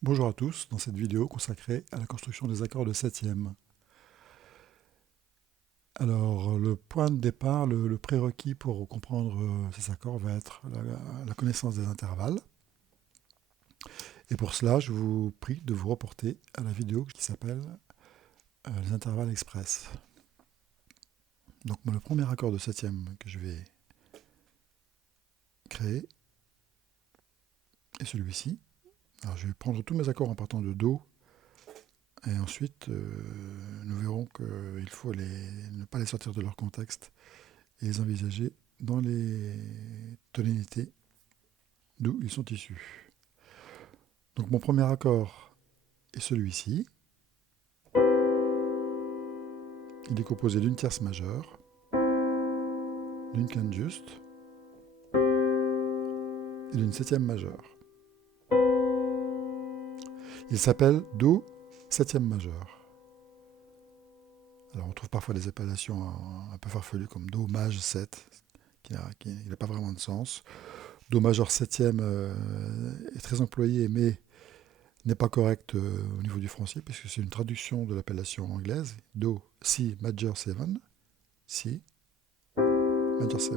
Bonjour à tous, dans cette vidéo consacrée à la construction des accords de septième. Alors, le point de départ, le prérequis pour comprendre ces accords va être la connaissance des intervalles. Et pour cela, je vous prie de vous reporter à la vidéo qui s'appelle les intervalles express. Donc, le premier accord de septième que je vais créer est celui-ci. Alors, je vais prendre tous mes accords en partant de Do. Et ensuite, nous verrons qu'il faut ne pas les sortir de leur contexte et les envisager dans les tonalités d'où ils sont issus. Donc mon premier accord est celui-ci. Il est composé d'une tierce majeure, d'une quinte juste et d'une septième majeure. Il s'appelle Do septième majeure. Alors on trouve parfois des appellations un peu farfelues comme Do maj 7, qui n'a pas vraiment de sens. Do majeur septième est très employé, mais n'est pas correct au niveau du français, puisque c'est une traduction de l'appellation anglaise, Do Si major 7, Si major 7.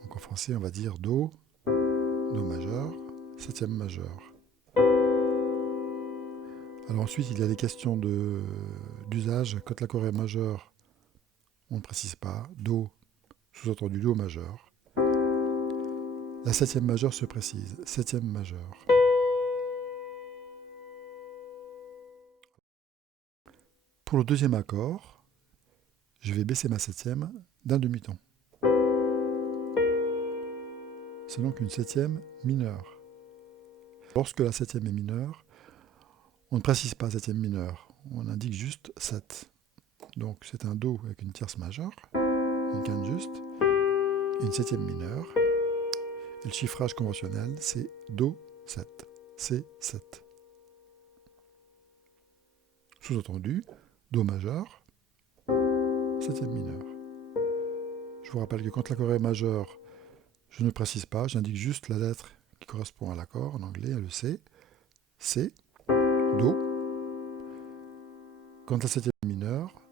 Donc en français, on va dire Do, Do majeur, septième majeur. Alors ensuite, il y a des questions d'usage. Quand l'accord est majeur, on ne précise pas. Do, sous-entendu Do majeur. La septième majeure se précise. Septième majeure. Pour le deuxième accord, je vais baisser ma septième d'un demi-ton. C'est donc une septième mineure. Lorsque la septième est mineure, on ne précise pas septième mineure. On indique juste 7. Donc c'est un Do avec une tierce majeure, une quinte juste, et une septième mineure. Et le chiffrage conventionnel, c'est Do 7. C7. Sous-entendu, Do majeur, septième mineure. Je vous rappelle que quand l'accord est majeur, je ne précise pas, j'indique juste la lettre qui correspond à l'accord, en anglais, le C. C, Do. Quand la septième est mineure,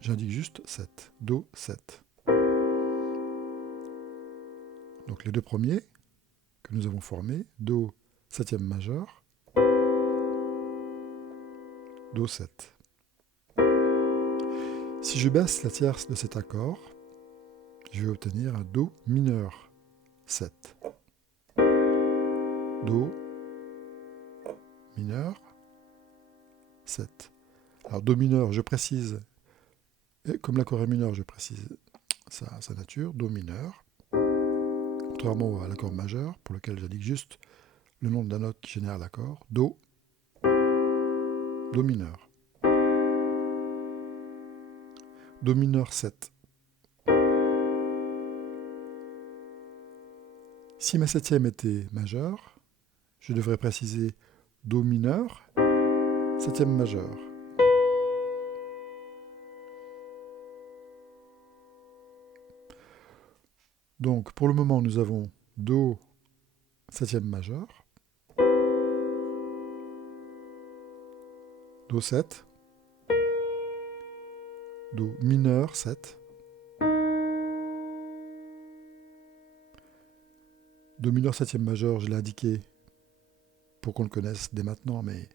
j'indique juste 7. Do 7. Donc les deux premiers que nous avons formés, Do septième majeur, Do 7. Si je baisse la tierce de cet accord, je vais obtenir un Do mineur 7. Do mineur 7. Alors Do mineur, je précise, et comme l'accord est mineur, je précise sa nature, Do mineur, contrairement à l'accord majeur, pour lequel j'indique juste le nom de la note qui génère l'accord, Do, Do mineur. Do mineur 7. Si ma septième était majeure, je devrais préciser Do mineur, septième majeure. Donc pour le moment, nous avons Do septième majeur, Do 7, Do mineur 7, Do mineur septième majeur, je l'ai indiqué pour qu'on le connaisse dès maintenant, mais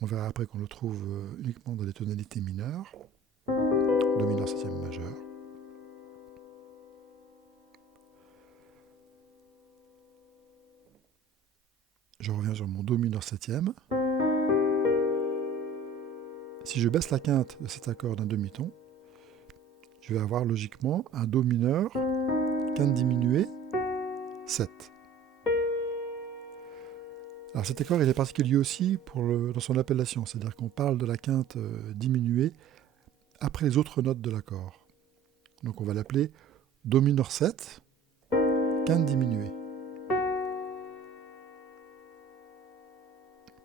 on verra après qu'on le trouve uniquement dans les tonalités mineures. Do mineur septième majeur. Je reviens sur mon Do mineur septième. Si je baisse la quinte de cet accord d'un demi-ton, je vais avoir logiquement un Do mineur, quinte diminuée, 7. Alors cet accord il est particulier aussi dans son appellation, c'est-à-dire qu'on parle de la quinte diminuée après les autres notes de l'accord. Donc on va l'appeler Do mineur 7, quinte diminuée.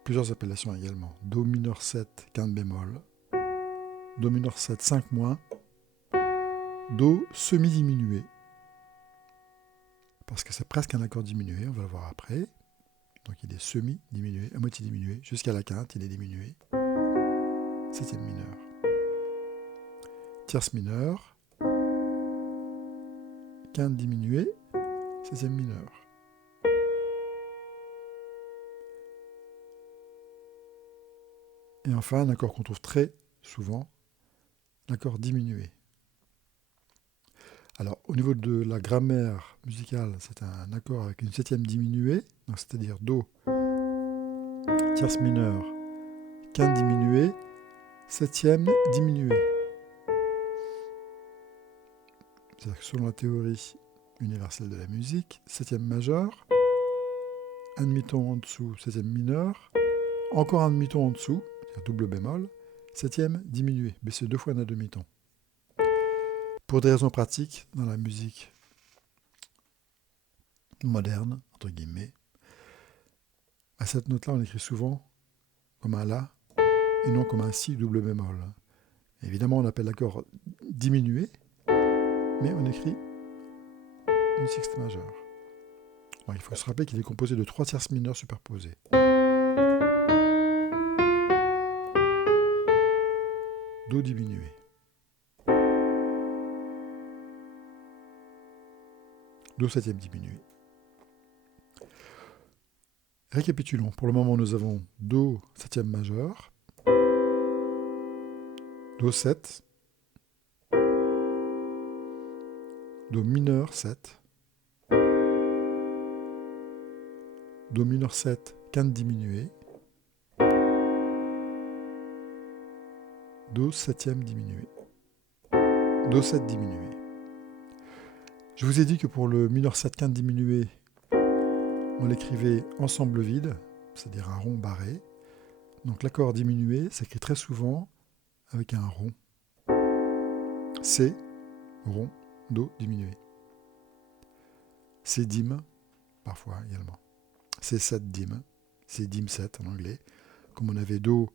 Plusieurs appellations également. Do mineur 7, quinte bémol. Do mineur 7, 5 moins. Do semi-diminué. Parce que c'est presque un accord diminué, on va le voir après. Donc il est semi-diminué, à moitié diminué, jusqu'à la quinte, il est diminué. Septième mineur. Tierce mineure, quinte diminuée, septième mineur. Et enfin, un accord qu'on trouve très souvent, l'accord diminué. Alors, au niveau de la grammaire musicale, c'est un accord avec une septième diminuée, c'est-à-dire Do, tierce mineure, quinte diminuée, septième diminuée. C'est-à-dire que selon la théorie universelle de la musique, septième majeur, un demi-ton en dessous, septième mineur, encore un demi-ton en dessous, c'est-à-dire double bémol, septième diminué, baissé deux fois d'un demi-ton. Pour des raisons pratiques, dans la musique moderne, entre guillemets, à cette note-là, on écrit souvent comme un La et non comme un Si double bémol. Évidemment, on appelle l'accord diminué, mais on écrit une sixte majeure. Bon, il faut se rappeler qu'il est composé de trois tierces mineures superposées. Do diminué. Do septième diminué. Récapitulons. Pour le moment, nous avons Do septième majeur, Do 7, Do mineur 7, Do mineur 7, quinte diminuée, Do septième diminué, Do 7 diminué. Je vous ai dit que pour le mineur 7 quinte diminué, on l'écrivait ensemble vide, c'est-à-dire un rond barré. Donc l'accord diminué s'écrit très souvent avec un rond. C, rond, Do diminué. C dim, parfois également. C7 dim, C dim 7 en anglais. Comme on avait Do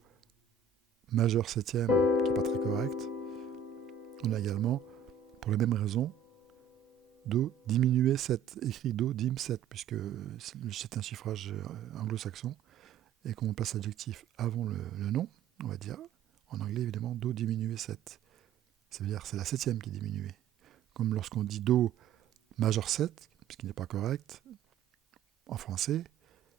majeur septième, qui n'est pas très correct, on a également, pour la même raison, Do diminué 7, écrit Do dim 7, puisque c'est un chiffrage anglo-saxon, et qu'on place l'adjectif avant le nom, on va dire, en anglais évidemment, Do diminué 7. Ça veut dire que c'est la septième qui est diminuée. Comme lorsqu'on dit Do majeur 7, ce qui n'est pas correct, en français,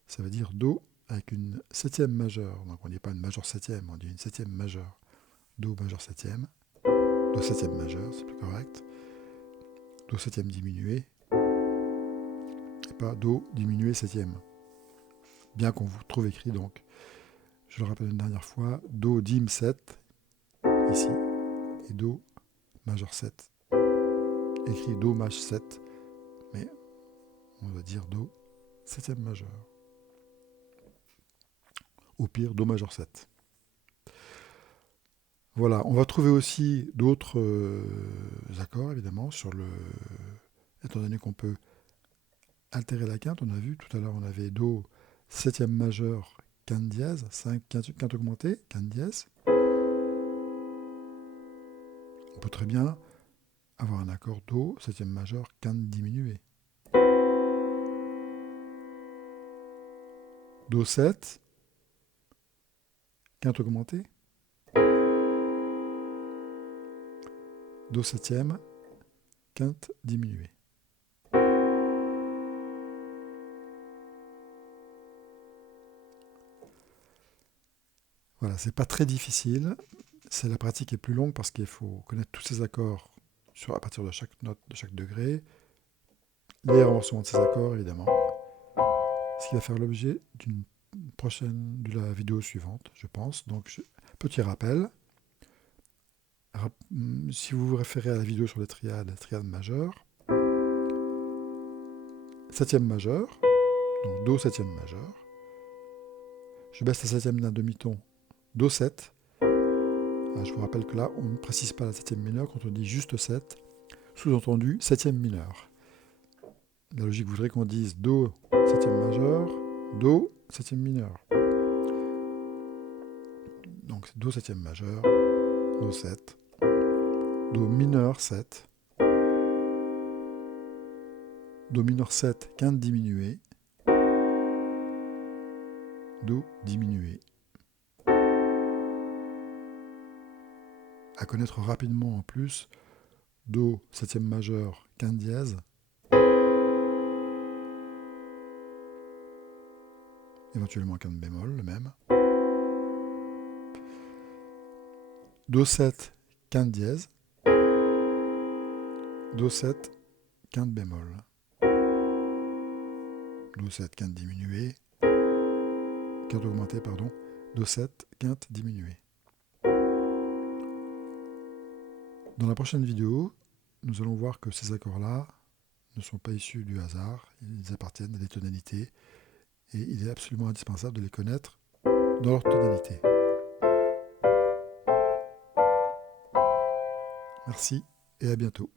ça veut dire Do avec une septième majeure. Donc on ne dit pas une majeure septième, on dit une septième majeure. Do majeur septième, Do septième majeure, c'est plus correct. Do septième diminué, et pas Do diminué septième. Bien qu'on vous trouve écrit donc, je le rappelle une dernière fois, Do dim 7, ici, et Do majeur 7. Écrit Do maj 7, mais on va dire Do septième majeur. Au pire, Do majeur 7. Voilà, on va trouver aussi d'autres accords, évidemment, étant donné qu'on peut altérer la quinte. On a vu tout à l'heure, on avait Do septième majeur, quinte dièse, 5 quinte augmentée, quinte dièse. On peut très bien avoir un accord Do septième majeur, quinte diminuée. Do 7, quinte augmentée. Do septième, quinte diminuée. Voilà, c'est pas très difficile. C'est la pratique est plus longue parce qu'il faut connaître tous ces accords à partir de chaque note, de chaque degré, les renforcements de ces accords évidemment, ce qui va faire l'objet de la vidéo suivante, je pense. Donc, petit rappel. Si vous vous référez à la vidéo sur les triade majeure, septième majeur, donc Do septième majeur, je baisse la septième d'un demi-ton, Do 7. Alors, je vous rappelle que là, on ne précise pas la septième mineure quand on dit juste 7, sous-entendu septième mineure. La logique voudrait qu'on dise Do septième majeur, Do septième mineur. Donc c'est Do septième majeur, Do 7, Do mineur 7, Do mineur 7, quinte diminuée, Do diminué. À connaître rapidement en plus, Do septième majeur, quinte dièse, éventuellement quinte bémol, le même. Do 7, quinte dièse, Do 7, quinte bémol. Do 7, quinte diminuée, quinte augmentée, pardon, Do 7, quinte diminuée. Dans la prochaine vidéo, nous allons voir que ces accords-là ne sont pas issus du hasard, ils appartiennent à des tonalités, et il est absolument indispensable de les connaître dans leur tonalité. Merci et à bientôt.